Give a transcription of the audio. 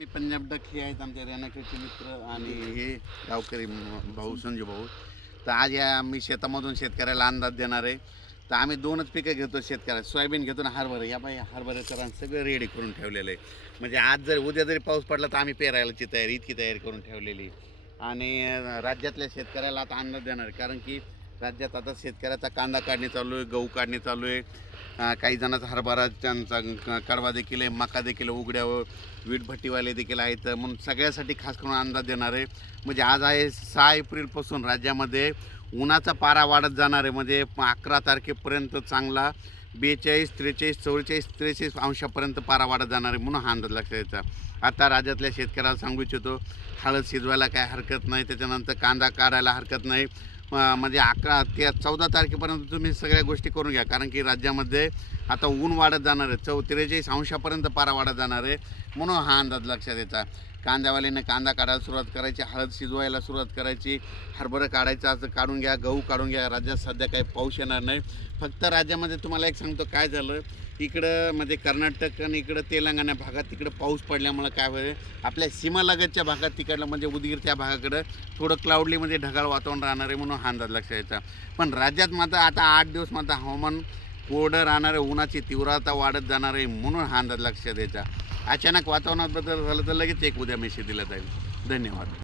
ते पंजाब डक हे आहेत आमच्या रेणाखेडचे मित्र आणि हे गावकरी भाऊ संजू भाऊ. तर आज या आम्ही शेतामधून शेतकऱ्याला अंदाज देणार आहे. तर आम्ही दोनच पिकं घेतो शेतकऱ्याला, सोयाबीन घेतो ना हरभरा. या बाई हरभऱ्याचं रान सगळं रेडी करून ठेवलेलं आहे. म्हणजे आज जर उद्या जरी पाऊस पडला तर आम्ही पेरायलाची तयारी इतकी तयारी करून ठेवलेली. आणि राज्यातल्या शेतकऱ्याला आता अंदाज देणार आहे, कारण की राज्यात आता शेतकऱ्याचा कांदा काढणी चालू आहे, गहू काढणी चालू आहे. काही जणांचा हरभरा त्यांचा कडवा देखील आहे, मका देखील उघड्यावर, वीटभट्टीवाले देखील आहेत. म्हणून सगळ्यासाठी खास करून अंदाज देणार आहे. म्हणजे आज आहे 6 एप्रिलपासून राज्यामध्ये उन्हाचा पारा वाढत जाणार आहे. म्हणजे 11 तारखेपर्यंत चांगला 42, 43, 44, 43 अंशापर्यंत पारा वाढत जाणार आहे. म्हणून हा अंदाज लक्षात द्यायचा. आता राज्यातल्या शेतकऱ्याला सांगू इच्छितो, हळद शिजवायला काय हरकत नाही, त्याच्यानंतर कांदा काढायला हरकत नाही. म्हणजे 11 ते 14 तारखेपर्यंत तुम्ही सगळ्या गोष्टी करून घ्या, कारण की राज्यामध्ये आता ऊन वाढत जाणार आहे. 43 अंशापर्यंत पारा वाढत जाणार आहे. म्हणून हा अंदाज लक्षात द्यायचा. कांद्यावालीने कांदा काढायला सुरुवात करायची, हळद शिजवायला सुरुवात करायची, हरभरा काढायचा असं काढून घ्या, गहू काढून घ्या. राज्यात सध्या काही पाऊस येणार नाही. फक्त राज्यामध्ये तुम्हाला एक सांगतो काय झालं, इकडं म्हणजे कर्नाटक आणि इकडं तेलंगणा भागात तिकडं पाऊस पडल्यामुळं काय होईल, आपल्या सीमालगतच्या भागात तिकडलं म्हणजे उदगीर त्या भागाकडं थोडं क्लाउडली म्हणजे ढगाळ वातावरण राहणार आहे. म्हणून हा अंदाज लक्षात यायचा. पण राज्यात मात्र आता 8 दिवस मात्र हवामान कोरडं राहणार आहे, उन्हाची तीव्रता वाढत जाणार आहे. म्हणून हा अंदाज लक्षात द्यायचा. अचानक वातावरणात बदल झालं तर लगेच एक उद्या मेसेज दिला जाईल. धन्यवाद.